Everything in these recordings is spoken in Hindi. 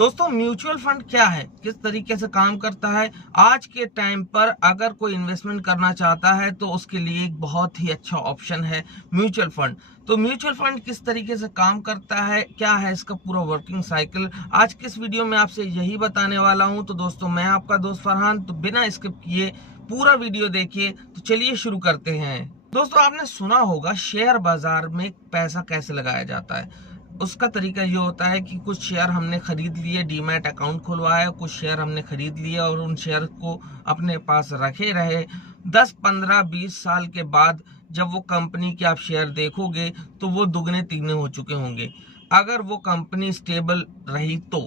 दोस्तों म्यूचुअल फंड क्या है, किस तरीके से काम करता है। आज के टाइम पर अगर कोई इन्वेस्टमेंट करना चाहता है तो उसके लिए एक बहुत ही अच्छा ऑप्शन है म्यूचुअल फंड। तो म्यूचुअल फंड किस तरीके से काम करता है, क्या है इसका पूरा वर्किंग साइकिल, आज किस वीडियो में आपसे यही बताने वाला हूं। तो दोस्तों मैं आपका दोस्त फरहान, तो बिना स्किप किए पूरा वीडियो देखिए। तो चलिए शुरू करते हैं। दोस्तों आपने सुना होगा शेयर बाजार में पैसा कैसे लगाया जाता है। उसका तरीका ये होता है कि कुछ शेयर हमने खरीद लिए, डीमैट अकाउंट खुलवाया, कुछ शेयर हमने खरीद लिए और उन शेयर को अपने पास रखे रहे। 10, 15, 20 साल के बाद जब वो कंपनी के आप शेयर देखोगे तो वो दुगने तिगने हो चुके होंगे, अगर वो कंपनी स्टेबल रही तो।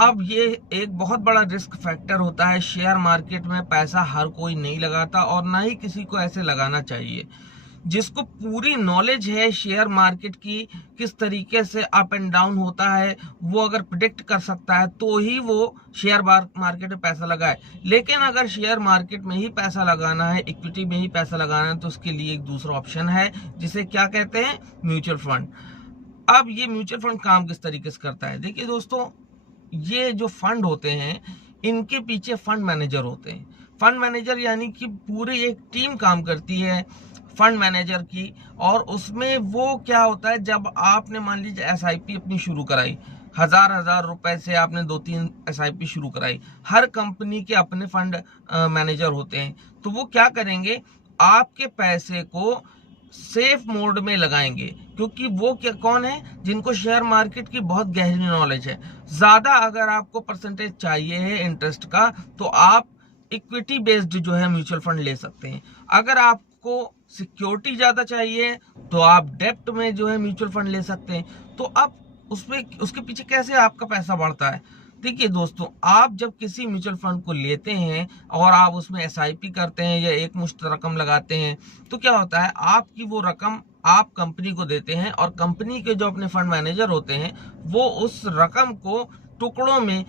अब ये एक बहुत बड़ा रिस्क फैक्टर होता है। शेयर मार्केट में पैसा हर कोई नहीं लगाता और ना ही किसी को ऐसे लगाना चाहिए। जिसको पूरी नॉलेज है शेयर मार्केट की, किस तरीके से अप एंड डाउन होता है, वो अगर प्रिडिक्ट कर सकता है तो ही वो शेयर मार्केट में पैसा लगाए। लेकिन अगर शेयर मार्केट में ही पैसा लगाना है, इक्विटी में ही पैसा लगाना है, तो उसके लिए एक दूसरा ऑप्शन है जिसे क्या कहते हैं, म्यूचुअल फंड। अब ये म्यूचुअल फंड काम किस तरीके से करता है, देखिए दोस्तों, ये जो फंड होते हैं इनके पीछे फंड मैनेजर होते हैं। फंड मैनेजर यानी कि पूरी एक टीम काम करती है फंड मैनेजर की। और उसमें वो क्या होता है, जब आपने मान लीजिए एसआईपी अपनी शुरू कराई, हजार रुपए से आपने 2-3 एसआईपी शुरू कराई। हर कंपनी के अपने फंड मैनेजर होते हैं। तो वो क्या करेंगे, आपके पैसे को सेफ मोड में लगाएंगे, क्योंकि वो क्या कौन है, जिनको शेयर मार्केट की बहुत गहरी नॉलेज है। ज्यादा अगर आपको परसेंटेज चाहिए है इंटरेस्ट का, तो आप इक्विटी बेस्ड जो है म्यूचुअल फंड ले सकते हैं। अगर आपको सिक्योरिटी ज्यादा चाहिए तो आप डेप्ट में जो है म्यूचुअल फंड ले सकते हैं। तो अब उसमें उसके पीछे कैसे आपका पैसा बढ़ता है। देखिए दोस्तों, आप जब किसी म्यूचुअल फंड को लेते हैं और आप उसमें एसआईपी करते हैं या एक मुश्त रकम लगाते हैं, तो क्या होता है, आपकी वो रकम आप कंपनी को देते हैं और कंपनी के जो अपने फंड मैनेजर होते हैं वो उस रकम को टुकड़ों में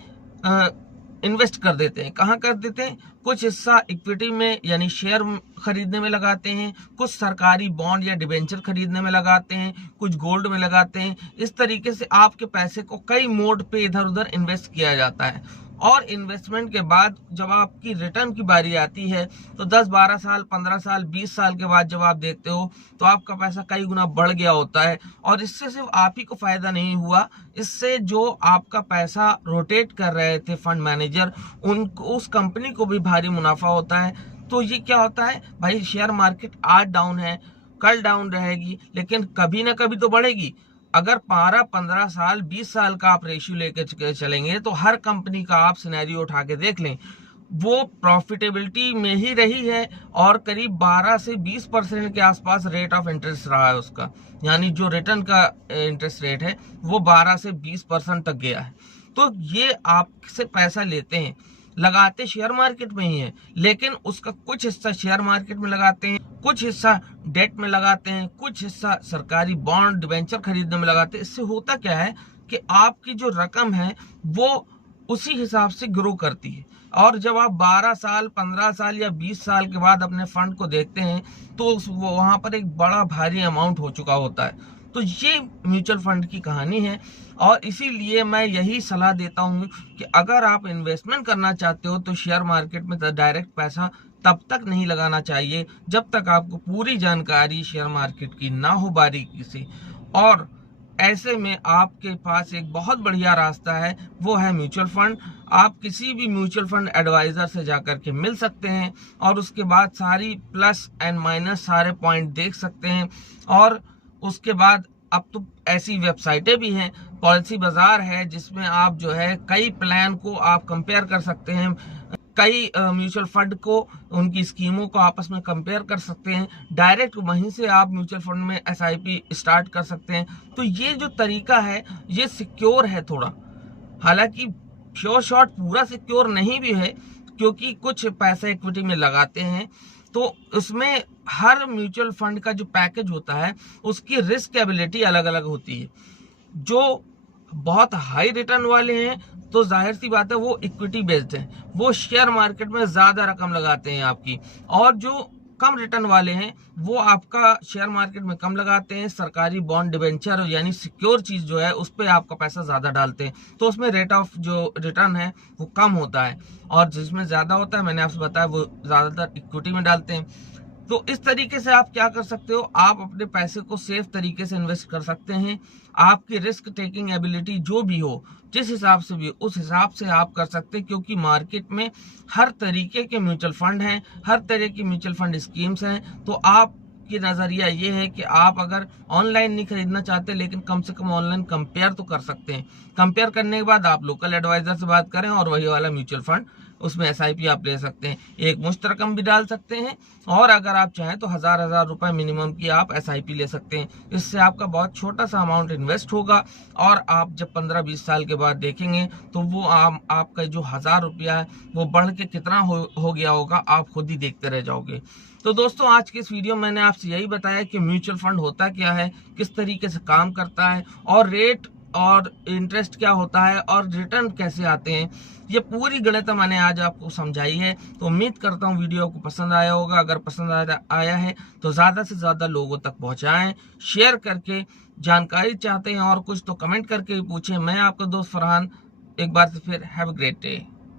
इन्वेस्ट कर देते हैं। कहाँ कर देते हैं, कुछ हिस्सा इक्विटी में यानी शेयर खरीदने में लगाते हैं, कुछ सरकारी बॉन्ड या डिबेंचर खरीदने में लगाते हैं, कुछ गोल्ड में लगाते हैं। इस तरीके से आपके पैसे को कई मोड पे इधर उधर इन्वेस्ट किया जाता है। और इन्वेस्टमेंट के बाद जब आपकी रिटर्न की बारी आती है तो 10, 12 साल, 15 साल, 20 साल के बाद जब आप देखते हो तो आपका पैसा कई गुना बढ़ गया होता है। और इससे सिर्फ आप ही को फायदा नहीं हुआ, इससे जो आपका पैसा रोटेट कर रहे थे फंड मैनेजर, उनको, उस कंपनी को भी भारी मुनाफा होता है। तो ये क्या होता है भाई, शेयर मार्केट आज डाउन है, कल डाउन रहेगी, लेकिन कभी ना कभी तो बढ़ेगी। अगर 12, 15 साल, 20 साल का आप रेशियो लेकर चलेंगे तो हर कंपनी का आप सिनेरियो उठा के देख लें, वो प्रॉफिटेबिलिटी में ही रही है और करीब 12 से 20% के आसपास रेट ऑफ इंटरेस्ट रहा है उसका। यानी जो रिटर्न का इंटरेस्ट रेट है वो 12 से 20% तक गया है। तो ये आपसे पैसा लेते हैं, लगाते शेयर मार्केट में ही है, लेकिन उसका कुछ हिस्सा शेयर मार्केट में लगाते हैं, कुछ हिस्सा डेट में लगाते हैं, कुछ हिस्सा सरकारी बॉन्ड डिबेंचर खरीदने में लगाते हैं। इससे होता क्या है कि आपकी जो रकम है वो उसी हिसाब से ग्रो करती है। और जब आप 12 साल, 15 साल या 20 साल के बाद अपने फंड को देखते हैं तो वहां पर एक बड़ा भारी अमाउंट हो चुका होता है। तो ये म्यूचुअल फंड की कहानी है। और इसीलिए मैं यही सलाह देता हूं कि अगर आप इन्वेस्टमेंट करना चाहते हो तो शेयर मार्केट में डायरेक्ट पैसा तब तक नहीं लगाना चाहिए जब तक आपको पूरी जानकारी शेयर मार्केट की ना हो बारीकी से। और ऐसे में आपके पास एक बहुत बढ़िया रास्ता है, वो है म्यूचुअल फंड। आप किसी भी म्यूचुअल फंड एडवाइजर से जाकर के मिल सकते हैं और उसके बाद सारी प्लस एंड माइनस सारे पॉइंट देख सकते हैं। और उसके बाद अब तो ऐसी वेबसाइटें भी हैं, पॉलिसी बाजार है, जिसमें आप जो है कई प्लान को आप कंपेयर कर सकते हैं, कई म्यूचुअल फंड को, उनकी स्कीमों को आपस में कंपेयर कर सकते हैं। डायरेक्ट वहीं से आप म्यूचुअल फंड में एसआईपी स्टार्ट कर सकते हैं। तो ये जो तरीका है ये सिक्योर है थोड़ा, हालांकि श्योर शॉर्ट पूरा सिक्योर नहीं भी है, क्योंकि कुछ पैसा इक्विटी में लगाते हैं तो उसमें हर म्यूचुअल फंड का जो पैकेज होता है उसकी रिस्क एबिलिटी अलग अलग होती है। जो बहुत हाई रिटर्न वाले हैं तो जाहिर सी बात है वो इक्विटी बेस्ड है, वो शेयर मार्केट में ज्यादा रकम लगाते हैं आपकी। और जो कम रिटर्न वाले हैं वो आपका शेयर मार्केट में कम लगाते हैं, सरकारी बॉन्ड डिबेंचर यानी सिक्योर चीज जो है उस पर आपका पैसा ज्यादा डालते हैं, तो उसमें रेट ऑफ जो रिटर्न है वो कम होता है, और जिसमें ज्यादा होता है मैंने आपसे बताया वो ज्यादातर इक्विटी में डालते हैं। तो इस तरीके से आप क्या कर सकते हो, आप अपने पैसे को सेफ तरीके से इन्वेस्ट कर सकते हैं। आपकी रिस्क टेकिंग एबिलिटी जो भी हो, जिस हिसाब से भी उस हिसाब से आप कर सकते हैं, क्योंकि मार्केट में हर तरीके के म्यूचुअल फंड हैं, हर तरह की म्यूचुअल फंड स्कीम्स हैं। तो आप की नजरिया ये है कि आप अगर ऑनलाइन नहीं खरीदना चाहते लेकिन कम से कम ऑनलाइन कंपेयर तो कर सकते हैं। कंपेयर करने के बाद आप लोकल एडवाइजर से बात करें और वही वाला म्यूचुअल फंड उसमें SIP आप ले सकते हैं, एक मुश्त रकम भी डाल सकते हैं, और अगर आप चाहें तो हजार रुपए मिनिमम की आप SIP ले सकते हैं। इससे आपका बहुत छोटा सा अमाउंट इन्वेस्ट होगा, और आप जब 15-20 साल के बाद देखेंगे तो वो आपका जो 1000 रुपया है वो बढ़ के कितना हो गया होगा, आप खुद ही देखते रह जाओगे। तो दोस्तों आज के इस वीडियो में मैंने आपसे यही बताया कि म्यूचुअल फंड होता क्या है, किस तरीके से काम करता है, और रेट और इंटरेस्ट क्या होता है, और रिटर्न कैसे आते हैं। ये पूरी गणित मैंने आज आपको समझाई है। तो उम्मीद करता हूँ वीडियो को पसंद आया होगा। अगर पसंद आया है तो ज्यादा से ज्यादा लोगों तक पहुंचाएं, शेयर करके। जानकारी चाहते हैं और कुछ तो कमेंट करके पूछें। मैं आपका दोस्त फरहान एक बार से फिर हैव अ ग्रेट डे।